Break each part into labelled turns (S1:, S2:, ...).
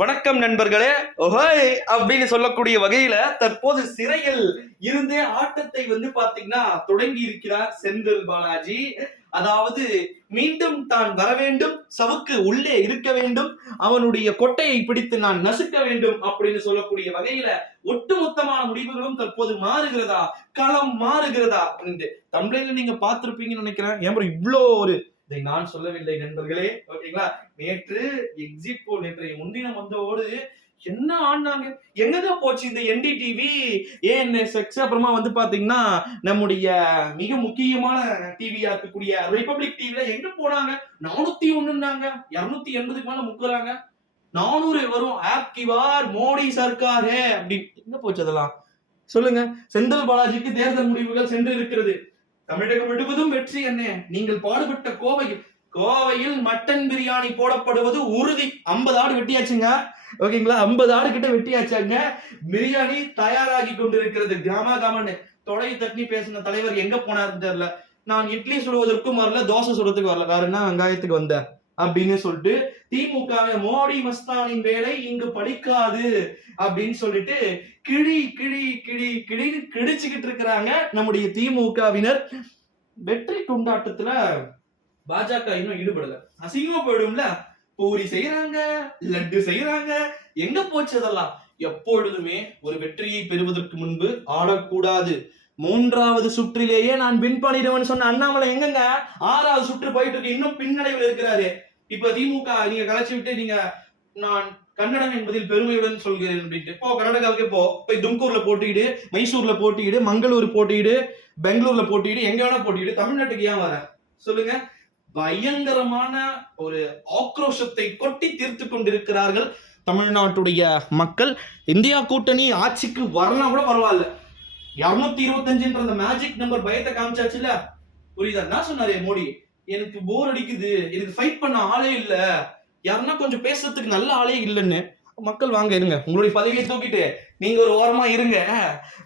S1: வணக்கம் நண்பர்களே. ஓஹோய் அப்படின்னு சொல்லக்கூடிய வகையில தற்போது சிறையில் இருந்தே ஆட்டத்தை வந்து பாத்தீங்கன்னா தொடங்கி இருக்கிறார் செந்தில் பாலாஜி. அதாவது மீண்டும் தான் வர வேண்டும் சவுக்கு உள்ளே இருக்க வேண்டும் அவனுடைய கொட்டையை பிடித்து நான் நசுக்க வேண்டும் அப்படின்னு சொல்லக்கூடிய வகையில ஒட்டுமொத்தமான முடிவுகளும் தற்போது மாறுகிறதா? களம் மாறுகிறதா? அப்படின்ட்டு தமிழ்ல நீங்க பார்த்திருப்பீங்கன்னு நினைக்கிறேன். ஏன் இவ்வளோ ஒரு இதை நான் சொல்லவில்லை நண்பர்களே. ஓகேங்களா? நேற்று எக்ஸிட் போல் நேற்றைய முன்தினம் வந்தவோடு என்ன ஆனாங்க எங்கதான் போச்சு இந்த என்டிடிவி ஏஎன்எஸ்எக்ஸ் அப்புறமா வந்து பாத்தீங்கன்னா நம்முடைய மிக முக்கியமான டிவியா இருக்கக்கூடிய ரிபப்ளிக் டிவில எங்க போனாங்க? நானூத்தி ஒண்ணுன்னாங்க. இருநூத்தி எண்பதுக்கு மேல முக்குறாங்க. நானூறு வரும். ஆப் மோடி சர்க்காரே. அப்படின்னு எங்க போச்சு அதெல்லாம்? சொல்லுங்க. செந்தில் பாலாஜிக்கு தேர்தல் முடிவுகள் சென்று இருக்கிறது. தமிழகம் முழுவதும் வெற்றி என்ன? நீங்கள் பாடுபட்ட கோவையில் கோவையில் மட்டன் பிரியாணி போடப்படுவது உறுதி. ஐம்பது ஆடு வெட்டியாச்சுங்க. ஓகேங்களா? ஐம்பது ஆடு கிட்ட வெட்டியாச்சாங்க. பிரியாணி தயாராகி கொண்டிருக்கிறது. கிராம கமன்னு தொலை தட்டி பேசின தலைவர் எங்க போனாருன்னு தெரியல. நான் இட்லி சுடுவதற்கும் வரல தோசை சுடுறதுக்கு வரல. வேற என்ன வெங்காயத்துக்கு வந்தேன் அப்படின்னு சொல்லிட்டு திமுக மோடி மஸ்தானின் வேலை இங்கு படிக்காது அப்படின்னு சொல்லிட்டு கிழி கிழி கிழி கிழின்னு கிழிச்சுக்கிட்டு இருக்கிறாங்க நம்முடைய திமுகவினர். வெற்றி கொண்டாட்டத்துல பாஜக இன்னும் ஈடுபடல. அசிங்கமா போயிடும்ல. பூரி செய்யறாங்க லட்டு செய்யறாங்க எங்க போச்சு அதெல்லாம்? எப்பொழுதுமே ஒரு வெற்றியை பெறுவதற்கு முன்பு ஆடக்கூடாது. மூன்றாவது சுற்றிலேயே நான் வின் பண்ணிடுவேன்னு சொன்ன அண்ணாமலை எங்கங்க? ஆறாவது சுற்று போயிட்டு இருக்கு. இன்னும் பின்னடைவில் இருக்கிறாரு. இப்ப திமுக நீங்க கலைச்சு விட்டு நீங்க நான் கன்னடம் என்பதில் பெருமையுடன் சொல்கிறேன் அப்படின்ட்டு. போ கர்நாடகாவுக்கு போ. போய் தும்கூர்ல போட்டியிடு மைசூர்ல போட்டியிடு மங்களூர் போட்டியிடு பெங்களூர்ல போட்டியிடு எங்க வேணா போட்டியிடு தமிழ்நாட்டுக்கு ஏன் வர? சொல்லுங்க. பயங்கரமான ஒரு ஆக்ரோஷத்தை கொட்டி தீர்த்து கொண்டிருக்கிறார்கள் தமிழ்நாட்டுடைய மக்கள். இந்தியா கூட்டணி ஆட்சிக்கு வரலாம் கூட பரவாயில்ல. இருநூத்தி இருபத்தஞ்சுன்ற அந்த மேஜிக் நம்பர் பயத்தை காமிச்சாச்சுல புரியுதா? என்ன சொன்னாரு மோடி? எனக்கு போர் அடிக்குது. எனக்கு ஃபைட் பண்ண ஆளே இல்ல. யாருன்னா கொஞ்சம் பேசுறதுக்கு நல்ல ஆளே இல்லைன்னு மக்கள் வாங்க இருங்க. உங்களுடைய பதவியை தூக்கிட்டு நீங்க ஒரு ஓரமா இருங்க.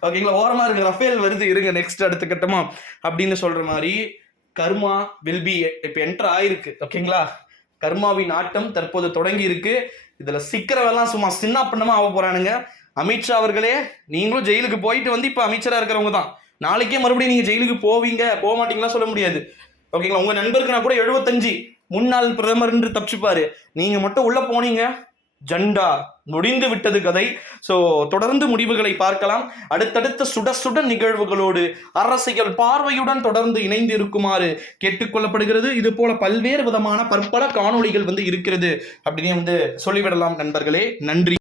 S1: ஓகேங்களா ஓரமா இருங்க. ரஃபேல் வருது. இருங்க நெக்ஸ்ட் அடுத்த கட்டமா அப்படின்னு சொல்ற மாதிரி கர்மா வில் பி இப்ப என்டர் ஆயிருக்கு. ஓகேங்களா கர்மாவின் ஆட்டம் தற்போது தொடங்கி இருக்கு. இதுல சிக்கிறவெல்லாம் சும்மா சின்ன பண்ணமா ஆக போறானுங்க. அமித்ஷா அவர்களே நீங்களும் ஜெயிலுக்கு போயிட்டு வந்து இப்ப அமைச்சரா இருக்கிறவங்க தான் நாளைக்கே மறுபடியும் நீங்க ஜெயிலுக்கு போவீங்க. போக மாட்டீங்களா சொல்ல முடியாது. ஓகேங்களா? உங்க நண்பருக்கு நான் கூட எழுபத்தஞ்சு முன்னாள் பிரதமர் என்று தப்பிச்சுப்பாரு நீங்க மட்டும் உள்ள போனீங்க. ஜண்டா முடிந்து விட்டது கதை. ஸோ தொடர்ந்து முடிவுகளை பார்க்கலாம். அடுத்தடுத்த சுட சுட நிகழ்வுகளோடு அரசியல் பார்வையுடன் தொடர்ந்து இணைந்து இருக்குமாறு கேட்டுக்கொள்ளப்படுகிறது இது போல பல்வேறு விதமான பற்பல காணொளிகள் வந்து இருக்கிறது. அப்படின்னு வந்து சொல்லிவிடலாம் நண்பர்களே. நன்றி.